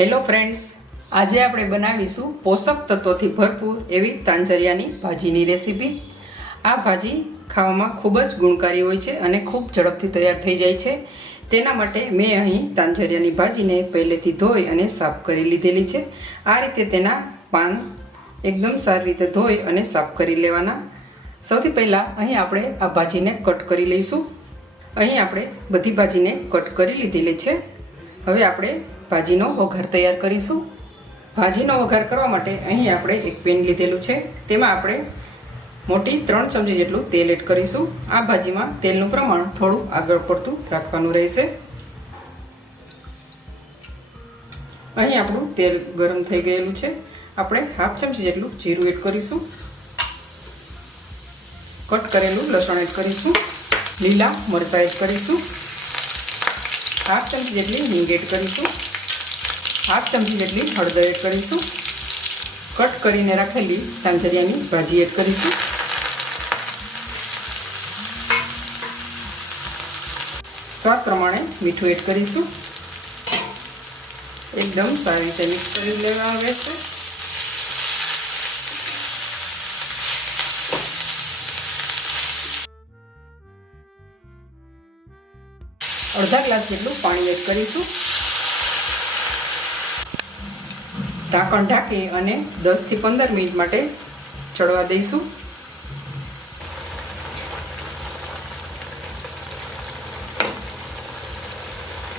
Hello friends આજે આપણે બનાવીશું પોષક તત્વોથી ભરપૂર એવી તાંજરિયાની ભાજીની રેસીપી. આ ભાજી ખાવામાં ખૂબ જ ગુણકારી હોય છે અને ખૂબ ઝડપથી તૈયાર થઈ જાય છે. તેના માટે મેં અહીં તાંજરિયાની ભાજીને પહેલેથી ધોઈ અને સાફ કરી લીધેલી છે. આ રીતે તેના પાન એકદમ સારી રીતે ધોઈ અને સાફ કરી લેવાના. સૌથી પહેલાં અહીં આપણે આ ભાજીને કટ કરી લઈશું. અહીં આપણે બધી ભાજીને કટ કરી લીધેલી છે. હવે આપણે ભાજીનો વઘાર તૈયાર કરીશું. ભાજીનો વઘાર કરવા માટે અહીં આપણે એક પેન લીધેલું છે. તેમાં આપણે મોટી ત્રણ ચમચી જેટલું તેલ એડ કરીશું. આ ભાજીમાં તેલનું પ્રમાણ થોડું આગળ પડતું રાખવાનું રહેશે. અહીં આપણું તેલ ગરમ થઈ ગયેલું છે. આપણે હાફ ચમચી જેટલું જીરું એડ કરીશું. કટ કરેલું લસણ એડ કરીશું. લીલા મરચાં એડ કરીશું. હાફ ચમચી જેટલી હિંગ એડ કરીશું. હાફ ચમચી જેટલી હળદર એડ કરીશું. કટ કરીને રાખેલી તાંજરિયાની ભાજી એડ કરીશું. સ્વાદ પ્રમાણે મીઠું એડ કરીશું. એકદમ સારી રીતે મિક્સ કરી લેવા આવે છે. અડધા ગ્લાસ જેટલું પાણી એડ કરીશું. ઢાંકણ ઢાંકી અને દસથી પંદર મિનિટ માટે ચડવા દઈશું.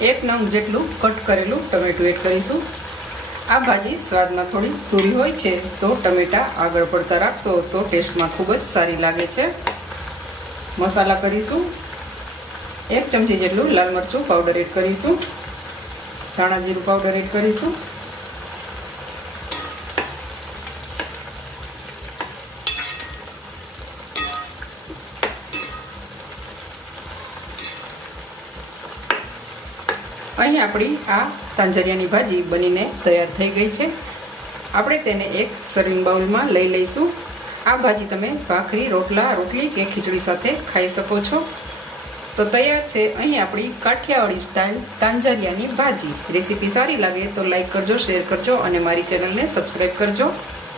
એક નંગ જેટલું કટ કરેલું ટમેટું એડ કરીશું. આ ભાજી સ્વાદમાં થોડી તુરી હોય છે, તો ટમેટા આગળ પડતા રાખશો, તો ટેસ્ટમાં ખૂબ જ સારી લાગે છે. મસાલા કરીશું. એક ચમચી જેટલું લાલ મરચું પાવડર એડ કરીશું. ધાણા જીરું પાવડર એડ કરીશું. અહીં આપણી આ તાંજરિયાની ભાજી બનીને તૈયાર થઈ ગઈ છે. આપણે તેને એક સર્વિંગ બાઉલમાં લઈ લઈશું. આ ભાજી તમે ભાખરી, રોટલા, રોટલી કે ખીચડી સાથે ખાઈ શકો છો. તો તૈયાર છે અહીં આપણી કાઠિયાવાડી સ્ટાઇલ તાંજરિયાની ભાજી. રેસીપી સારી લાગે તો લાઈક કરજો, શેર કરજો અને મારી ચેનલને સબસ્ક્રાઈબ કરજો.